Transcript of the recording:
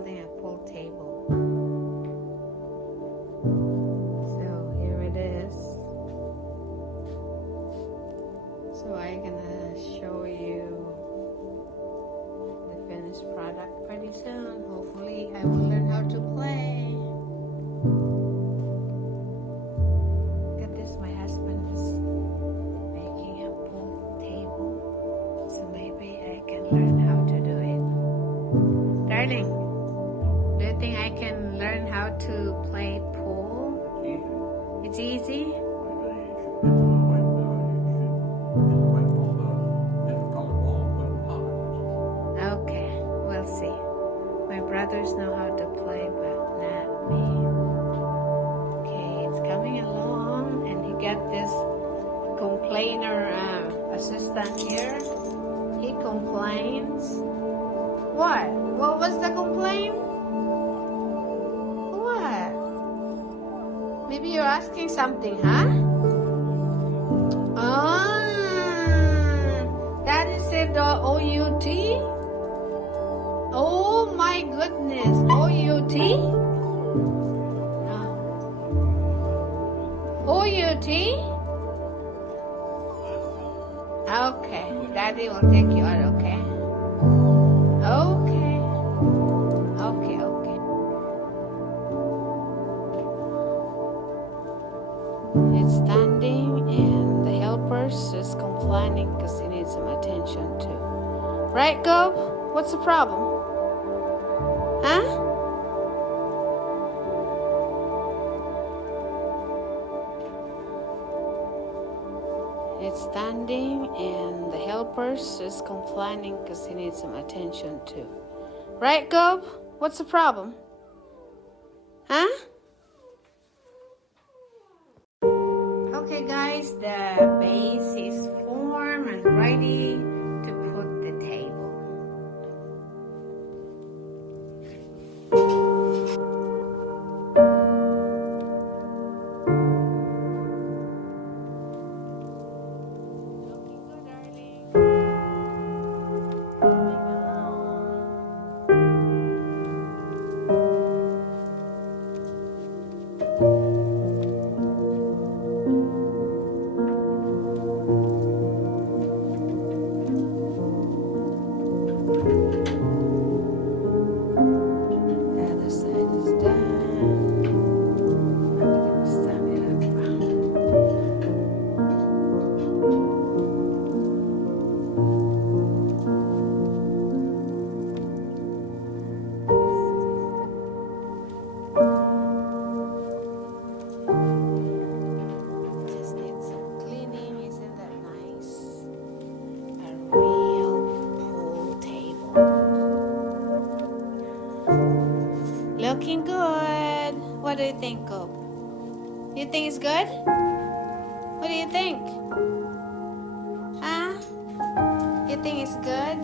building a pool table. So here it is. So I'm gonna show you the finished product pretty soon. Hopefully I will learn how to play. Look at this, my husband is making a pool table. So maybe I can learn how to do it. Darling, do you think I can learn how to play pool? It's easy? Okay, we'll see. My brothers know how to play, but not me. Okay, it's coming along, and he got this complainer assistant here. He complains. What? What was the complaint? What? Maybe you're asking something, huh? Ah, that is it, the OUT? Oh my goodness, OUT? OUT? Okay, Daddy will take you out, okay? Okay. Okay, okay. It's standing and the helpers is complaining because he needs some attention too. Right, Gob? What's the problem? Huh? It's standing and the helpers is complaining because he needs some attention too. Right, Gob? What's the problem? Huh? Okay, guys, the base is formed and ready to put the table. Looking good, darling. Coming along. The other side is done. I'm gonna stand it up. Just need some cleaning. Isn't that nice? A real pool table. Looking good. What do you think, Gob? You think it's good? What do you think? Huh? You think it's good?